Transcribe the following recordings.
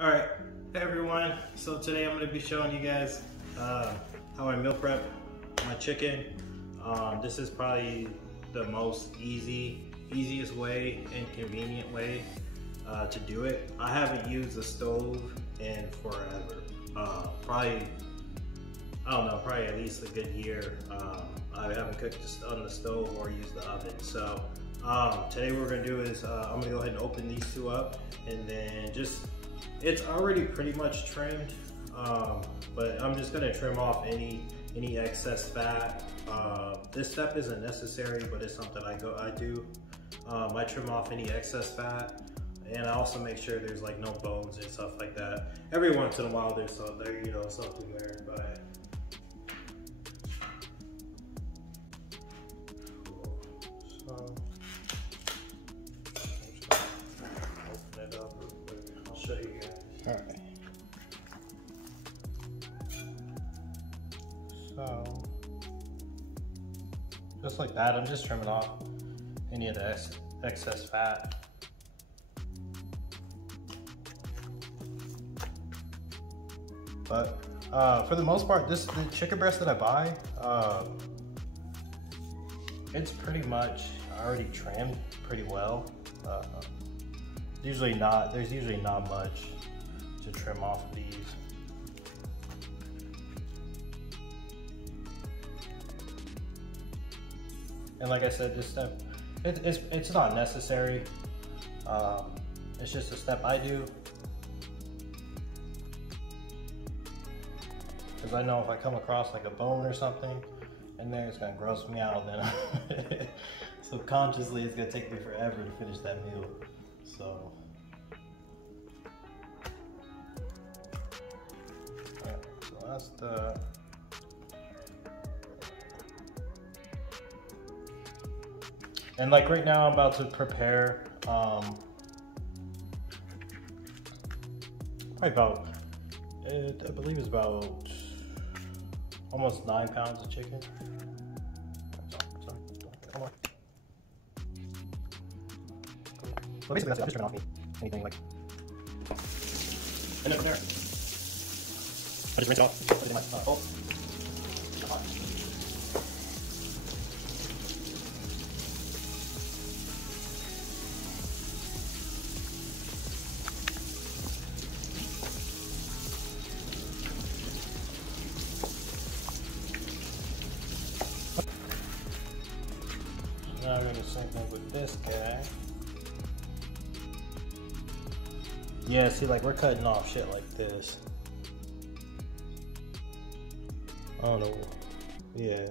Alright, hey everyone. So today I'm going to be showing you guys how I meal prep my chicken. This is probably the most easiest way and convenient way to do it. I haven't used a stove in forever. Probably at least a good year. I haven't cooked on the stove or used the oven. So today what we're going to do is I'm going to go ahead and open these two up, and then it's already pretty much trimmed, but I'm just gonna trim off any excess fat. This step isn't necessary, but it's something I do. I trim off any excess fat, and I also make sure there's like no bones and stuff like that. Every once in a while there's something there, but so open it up real quick. I'll show you guys. All right. So, just like that, I'm just trimming off any of the excess fat. But for the most part, the chicken breast that I buy, it's pretty much already trimmed pretty well. There's usually not much to trim off of these. And like I said, this step, it's not necessary. It's just a step I do, because I know if I come across like a bone or something in there, it's gonna gross me out. Then subconsciously, it's gonna take me forever to finish that meal. So. That's the and like right now I'm about to prepare probably about I believe it's about almost 9 pounds of chicken. Sorry. So basically that's it. I'm just trimming off anything like, and then from there I just rinse it off, put it in my bowl. Now I'm going to do the same thing with this guy. Yeah, see, like we're cutting off shit like this. I don't know. Yeah.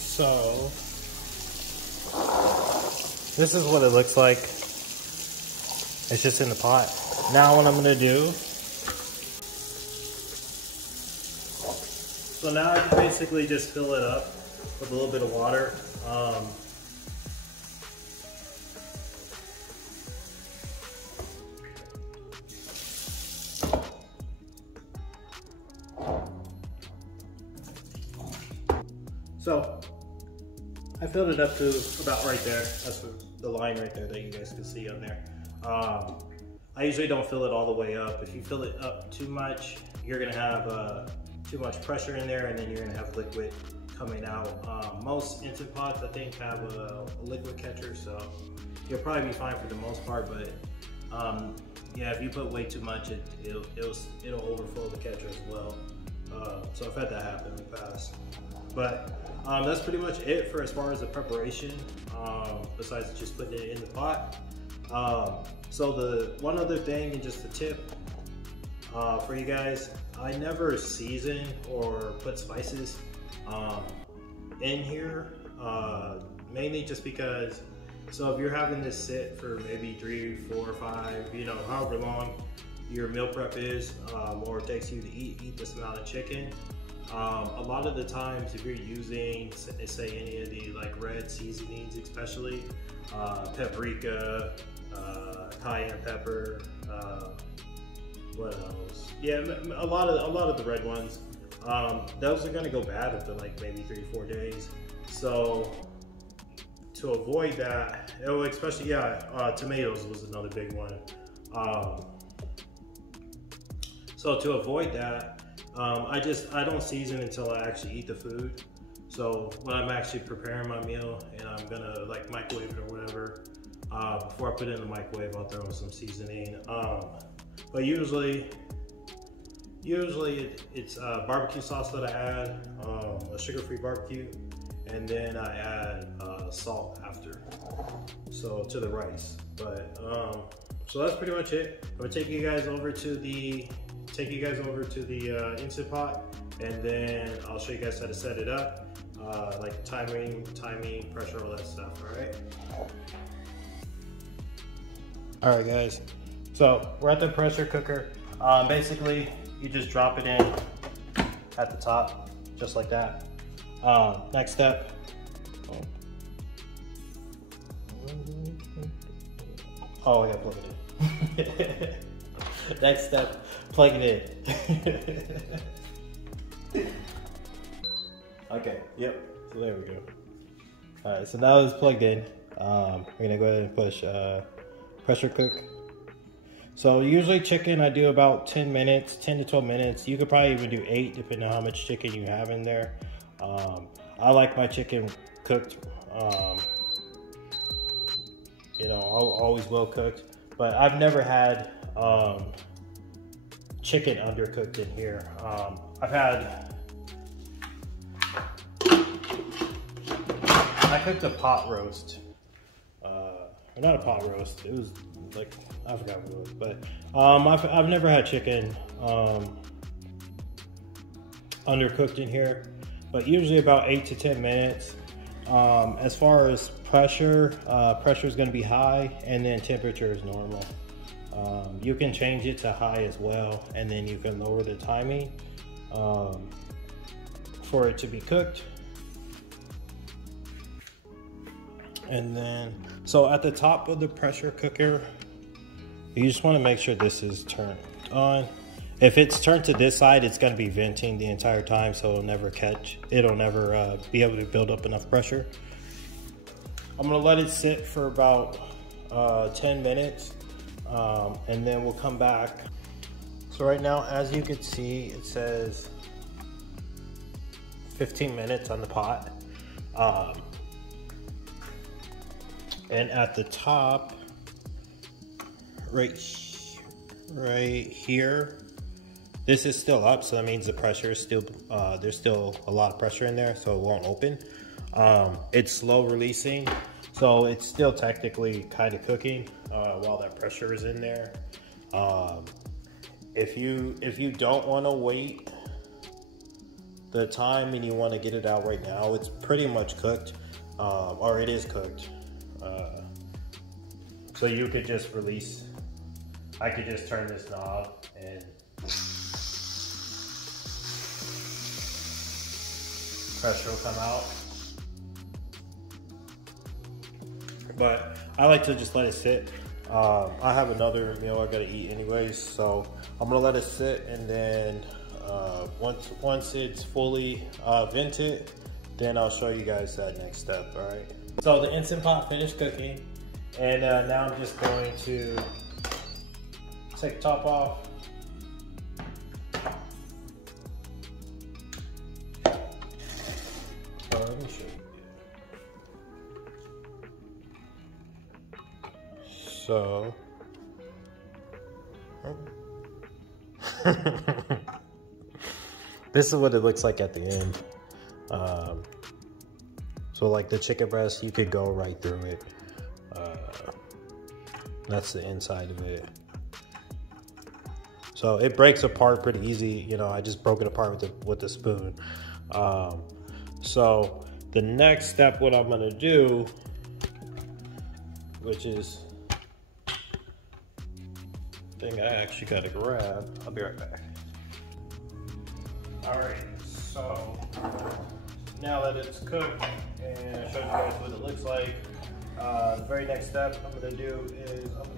So, this is what it looks like. It's just in the pot. Now what I'm gonna do, so now I can basically just fill it up with a little bit of water. So I filled it up to about right there. That's the line right there that you guys can see on there. I usually don't fill it all the way up. If you fill it up too much, you're gonna have too much pressure in there, and then you're gonna have liquid coming out. Most Instant Pots, I think, have a liquid catcher, so you'll probably be fine for the most part. But yeah, if you put way too much, it'll overflow the catcher as well. So I've had that happen in the past. But that's pretty much it for as far as the preparation, besides just putting it in the pot. So the one other thing, and just a tip for you guys, I never season or put spices in here, mainly just because, so if you're having this sit for maybe 3, 4, 5, you know, however long your meal prep is, or it takes you to eat this amount of chicken, a lot of the times if you're using, say, any of the like red seasonings, especially paprika, cayenne pepper, what else? Yeah, a lot of the red ones. Those are gonna go bad after like maybe 3 or 4 days. So to avoid that, especially tomatoes was another big one. So to avoid that, I don't season until I actually eat the food. So when I'm actually preparing my meal and I'm gonna like microwave it or whatever, before I put it in the microwave, I'll throw in some seasoning. But usually it's barbecue sauce that I add, a sugar-free barbecue, and then I add salt after, so to the rice. But so that's pretty much it. I'm gonna take you guys over to the Instant Pot, and then I'll show you guys how to set it up, like timing, pressure, all that stuff. All right, guys. So we're at the pressure cooker. Basically, you just drop it in at the top, just like that. Next step. Oh, I gotta plug it in. Next step, plug it in. Okay, yep, so there we go. All right, so now it's plugged in. We're gonna go ahead and push pressure cook. So usually chicken, I do about 10 minutes, 10 to 12 minutes. You could probably even do 8, depending on how much chicken you have in there. I like my chicken cooked, you know, always well cooked. But I've never had chicken undercooked in here. I cooked a pot roast. Or not a pot roast, it was like, I forgot what it was, but I've never had chicken undercooked in here, but usually about 8 to 10 minutes. As far as pressure, pressure is going to be high, and then temperature is normal. You can change it to high as well, and then you can lower the timing for it to be cooked. And then, so at the top of the pressure cooker, you just want to make sure this is turned on. If it's turned to this side, it's going to be venting the entire time, so it'll never be able to build up enough pressure. I'm going to let it sit for about 10 minutes, and then we'll come back. So right now, as you can see, it says 15 minutes on the pot. And at the top, right here, this is still up, so that means the pressure is still, there's still a lot of pressure in there, so it won't open. It's slow releasing, so it's still technically kind of cooking while that pressure is in there. If you don't want to wait the time and you want to get it out right now, it's pretty much cooked, or it is cooked. So you could just release, I could just turn this knob and pressure will come out. But I like to just let it sit. I have another meal I gotta eat anyways, so I'm gonna let it sit, and then once it's fully vented, then I'll show you guys that next step, all right? So the Instant Pot finished cooking, and now I'm just going to take the top off. let me show you. So, this is what it looks like at the end. So like the chicken breast, you could go right through it. That's the inside of it. So it breaks apart pretty easy. You know, I just broke it apart with the spoon. So the next step, what I'm gonna do, which is thing I actually gotta grab. I'll be right back. All right, so now that it's cooked and I showed you guys what it looks like, the very next step I'm gonna do is I'm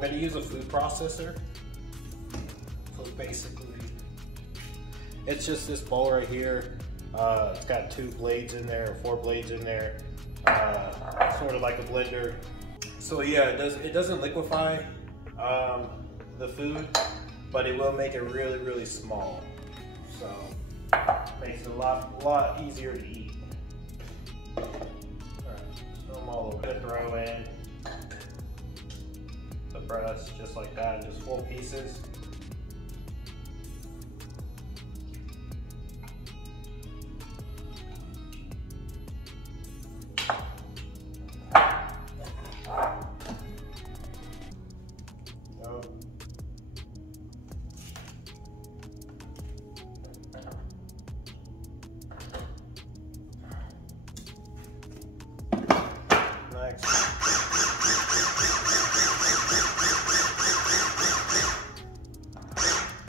gonna use a food processor. So basically, it's just this bowl right here. It's got 2 blades in there, 4 blades in there, sort of like a blender. So yeah, it doesn't liquefy the food, but it will make it really, really small. So makes it a lot easier to eat. All right, so I'm all over. I'm gonna throw in the breast just like that, just 4 pieces.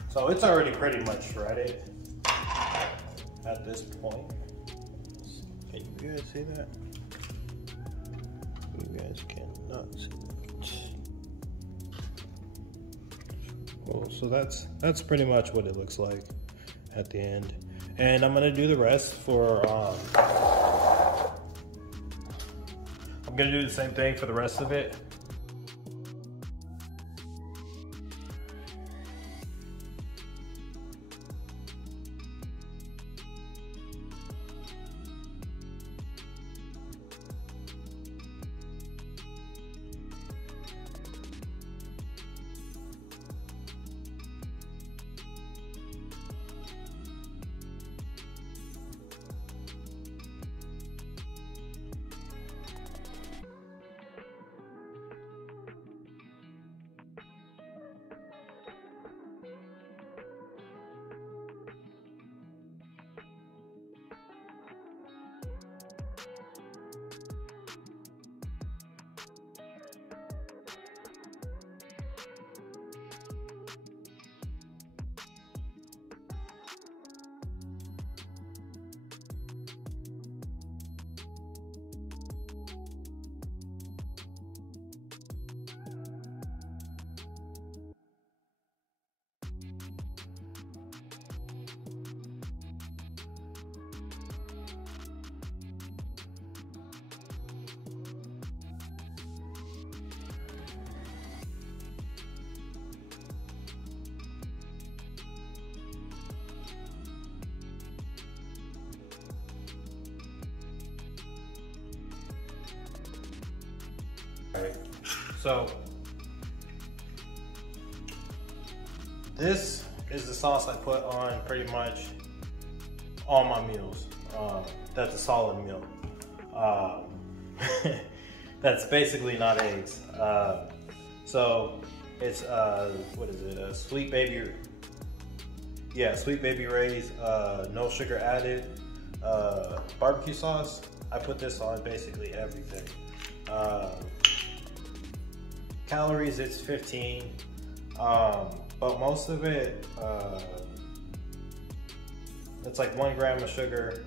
So it's already pretty much shredded at this point. Can you guys see that? You guys cannot see that. Well, so that's pretty much what it looks like at the end. And I'm gonna do the rest for, I'm gonna do the same thing for the rest of it. Alright, so this is the sauce I put on pretty much all my meals. That's a solid meal. That's basically not eggs. So it's what is it? Sweet baby Ray's no sugar added barbecue sauce. I put this on basically everything. Calories, it's 15, but most of it, it's like 1 gram of sugar.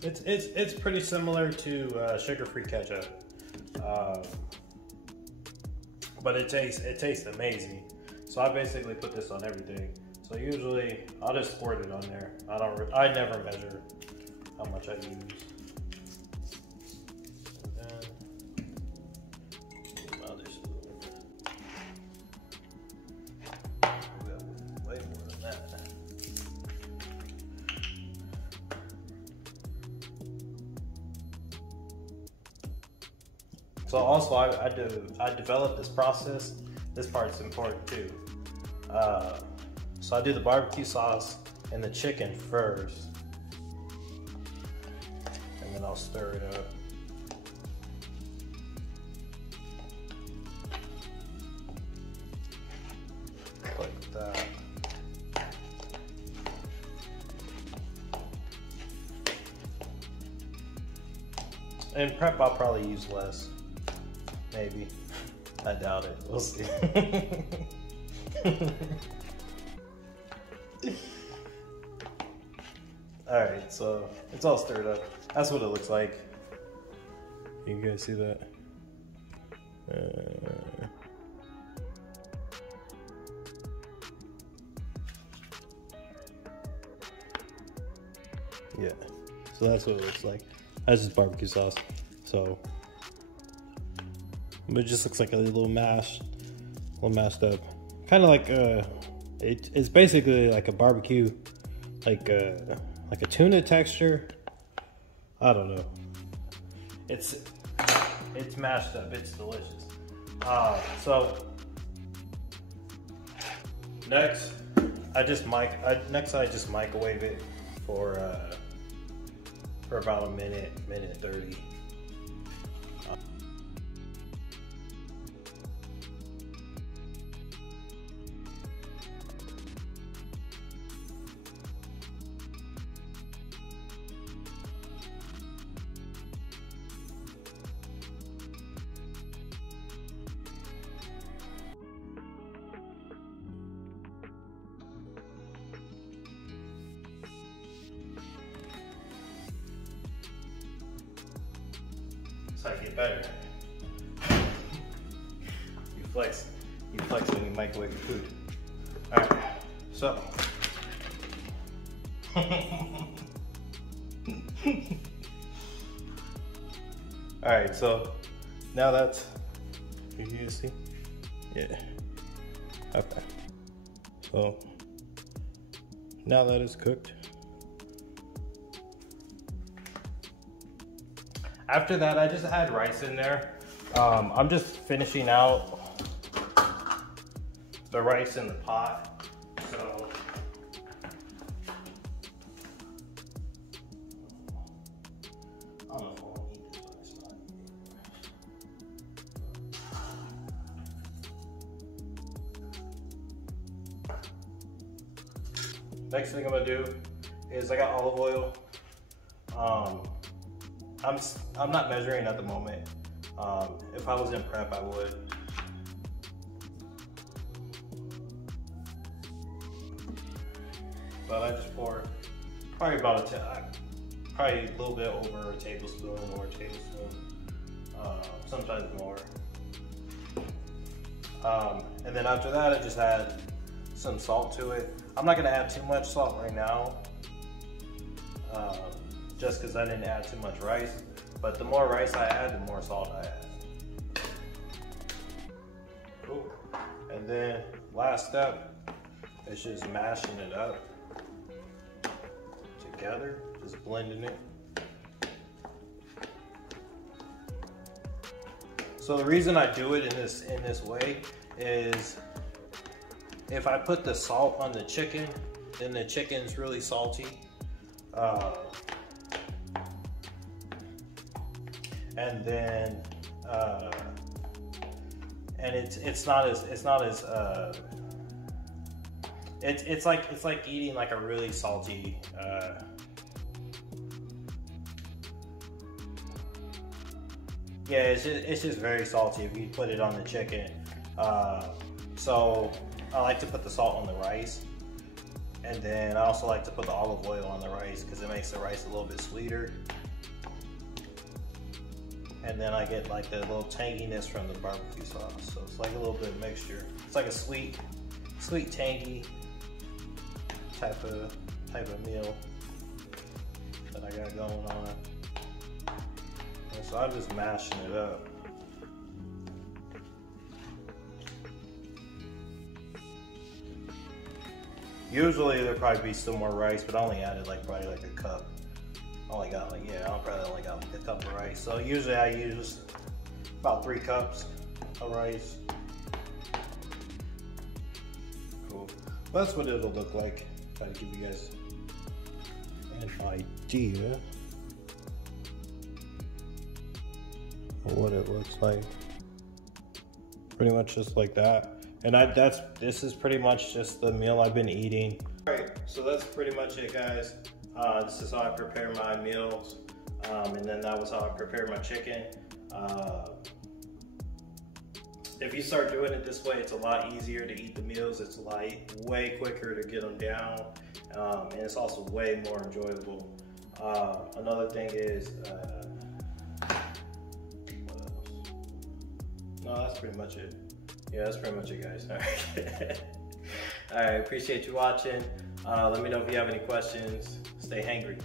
It's pretty similar to sugar-free ketchup, but it tastes amazing. So I basically put this on everything. So usually I'll just squirt it on there. I never measure how much I use. So also I developed this process. This part's important too. So I do the barbecue sauce and the chicken first, and then I'll stir it up. Like that. And prep I'll probably use less, maybe. I doubt it, we'll see. Alright, so it's all stirred up. That's what it looks like. You guys see that? Yeah, so that's what it looks like. That's just barbecue sauce. So it just looks like a little mashed up. Kind of like it's basically like a barbecue, like a tuna texture. I don't know. It's mashed up. It's delicious. So next I just microwave it for about a minute 30. So I get better. You flex when you microwave your food. All right, so. All right, so now that's, you see? Yeah, okay. So now that it's cooked, after that, I just add rice in there. I'm just finishing out the rice in the pot. So I don't know if I'll need this rice. Next thing I'm gonna do is I got olive oil. I'm not measuring at the moment. If I was in prep, I would. But I just pour probably probably a little bit over a tablespoon or a tablespoon, sometimes more. And then after that, I just add some salt to it. I'm not gonna add too much salt right now, just because I didn't add too much rice. But the more rice I add, the more salt I add. Cool. And then last step is just mashing it up together, just blending it. So the reason I do it in this way is if I put the salt on the chicken, then the chicken's really salty. And then and it's like eating like a really salty yeah, it's just very salty if you put it on the chicken. So I like to put the salt on the rice, and then I also like to put the olive oil on the rice because it makes the rice a little bit sweeter. And then I get like the little tanginess from the barbecue sauce. So it's like a little bit of mixture. It's like a sweet tangy type of meal that I got going on. And so I'm just mashing it up. Usually there'd probably be still more rice, but I only added probably like a cup. I probably only got like a cup of rice. So usually I use about 3 cups of rice. Cool. Well, that's what it'll look like. Try to give you guys an idea of what it looks like. Pretty much just like that. And this is pretty much just the meal I've been eating. All right, so that's pretty much it, guys. This is how I prepare my meals. And then that was how I prepared my chicken. If you start doing it this way, it's a lot easier to eat the meals. It's way quicker to get them down. And it's also way more enjoyable. Another thing is, what else? No, that's pretty much it. Yeah, that's pretty much it, guys. All right. All right, appreciate you watching. Let me know if you have any questions. Stay hangry.